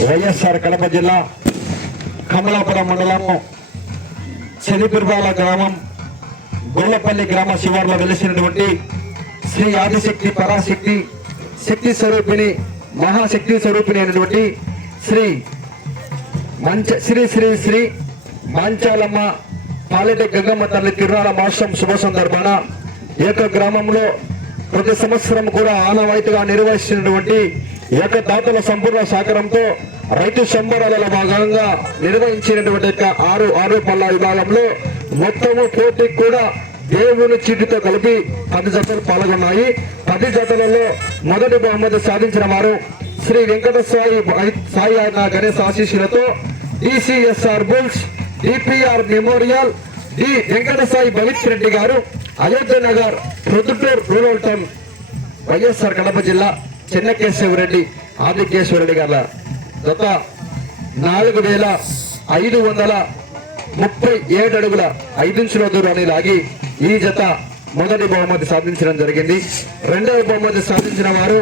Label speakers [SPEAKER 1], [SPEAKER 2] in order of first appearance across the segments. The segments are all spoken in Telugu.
[SPEAKER 1] వైఎస్ఆర్ కడప జిల్లా కమలాపురం మండలము శనిపిర్బాల గ్రామం గొల్లపల్లి గ్రామ శివార్లో వెలిసినటువంటి శ్రీ ఆదిశక్తి పరాశక్తి శక్తి స్వరూపిణి మహాశక్తి స్వరూపిణి అయినటువంటి శ్రీ మంచ శ్రీ శ్రీ శ్రీ మాంచాలమ్మ పాలెట గంగమ్మ తల్లి తిరునాల మాసం శుభ సందర్భాన ఈ యొక్క గ్రామంలో ప్రతి సంవత్సరం కూడా ఆనవాయితీగా నిర్వహిస్తున్నటువంటి ఏకదాతల సంపూర్ణ సహకారంతో రైతు సంబరాలలో భాగంగా నిర్వహించినటువంటి యొక్క ఆరు ఆరు పళ్ళ విభాగంలో మొత్తము పోటీ కూడా దేవుని చీటితో కలిపి పది జతలు పాల్గొన్నాయి. పది జతలలో మొదటి బహుమతి సాధించిన వారు శ్రీ వెంకట సాయి సాయి ఆయన గణేష్ ఆశీస్సులతో DCSR bulls DPR memorial D Venkata Sai Bhavith Reddy garu Ayodhya Nagar Proddatur rural town YSR Kadapa జిల్లా చెన్నకేశవరెడ్డి ఆదికేశ్వరరెడ్డి గారు గత నాలుగు వేల ఐదు వందల ముప్పై ఏడు అడుగుల ఐదించుల దూరాన్ని లాగి ఈ జత మొదటి బహుమతి సాధించడం జరిగింది. రెండవ బహుమతి సాధించిన వారు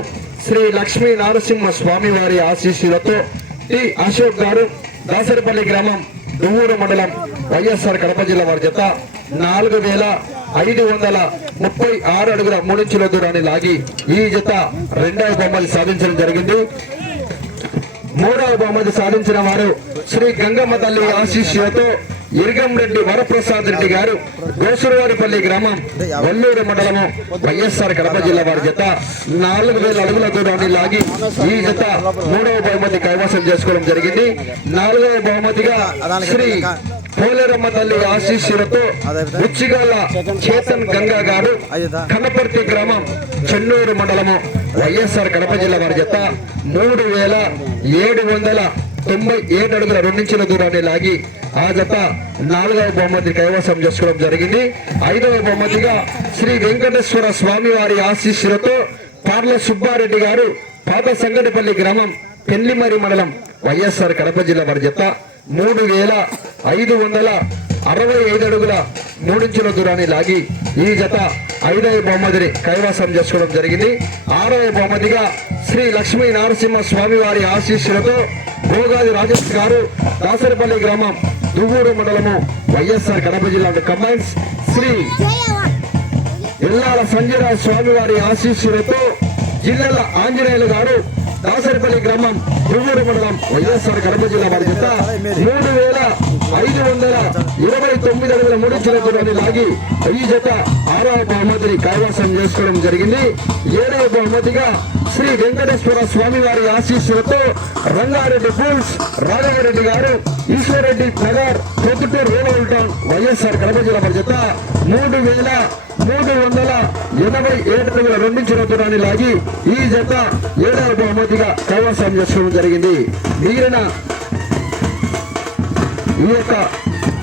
[SPEAKER 1] శ్రీ లక్ష్మీ నరసింహ స్వామి వారి ఆశీస్సులతో టి. అశోక్ గారు దాసరిపల్లి గ్రామం దువ్వూరు మండలం వైఎస్ఆర్ కడప జిల్లా వారి జత నాలుగు వేల ఐదు వందల ముప్పై ఆరు అడుగుల మూడించుల దూరాన్ని లాగి ఈ జత రెండవ బహుమతి సాధించడం జరిగింది. మూడవ బహుమతి సాధించిన వారు శ్రీ గంగమ్మ తల్లి ఆశీస్సులతో ఇరిగం రెడ్డి వరప్రసాద్ రెడ్డి గారు గోసురువారిపల్లి గ్రామం వల్లూరు మండలము వైఎస్ఆర్ కడప జిల్లా వారి జత నాలుగు వేల అడుగుల దూరాన్ని లాగి ఈ జత మూడవ బహుమతి కైవసం చేసుకోవడం జరిగింది. నాలుగవ బహుమతిగా శ్రీ పోలేరమ్మ తల్లి ఆశీస్సులతో ఉచ్చిగాల చేతన్ గంగా గారు కనపర్తి గ్రామం చెన్నూరు మండలము వైఎస్ఆర్ కడప జిల్లా వారి జత మూడు వేల ఏడు వందల తొంభై ఏడు అడుగుల రెండించుల దూరాన్ని లాగి ఆ జత నాలుగవ బహుమతి కైవసం చేసుకోవడం జరిగింది. ఐదవ బహుమతిగా శ్రీ వెంకటేశ్వర స్వామి వారి ఆశీస్సులతో పార్ల సుబ్బారెడ్డి గారు పాత సంగటిపల్లి గ్రామం పెళ్ళిమరి మండలం వైఎస్ఆర్ కడప జిల్లా వారి జత మూడు వేల ఐదు వందల అరవై ఐదు అడుగుల మూడించుల దూరాన్ని లాగి ఈ జత ఐదవ బహుమతిని కైవసం చేసుకోవడం జరిగింది. ఆరవ బహుమతిగా శ్రీ లక్ష్మీ నరసింహ స్వామి వారి ఆశీస్సులతో భోగాది రాజేష్ గారు దాసరిపల్లి గ్రామం దువ్వూరు మండలము వైఎస్ఆర్ కడప జిల్లా కంబైన్స్ శ్రీ ఇల్లాల సంజయరావు స్వామి వారి ఆశీస్సులతో జిల్లాల ఆంజనేయులు గారు దాసరిపల్లి గ్రామం దువ్వూరు మండలం వైఎస్ఆర్ కడప జిల్లా వారి జత మూడు వేల ఐదు వందల ఇరవై తొమ్మిది అడుగుల మూడు చిరకులని లాగి ఈ జత ఆరవ బహుమతిని కైవసం చేసుకోవడం జరిగింది. ఏడవ బహుమతిగా శ్రీ వెంకటేశ్వర స్వామి వారి ఆశీస్సులతో Rangareddy pools Raghavareddy garu Eswarreddy Nagar Proddatur rural town YSR Kadapa జిల్లా జత మూడు వేల మూడు వందల ఎనభై ఏడు అడుగుల రెండు దూరాన్ని లాగి ఈ జత ఏడవ బహుమతిగా కైవసం చేసుకోవడం జరిగింది. మిగిలిన ఈ యొక్క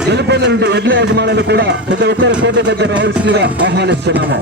[SPEAKER 1] గెలుపొందిన ఎడ్ల యజమానులు కూడా ప్రతి ఒక్కరు కోట దగ్గర రావాల్సిందిగా ఆహ్వానిస్తున్నాము.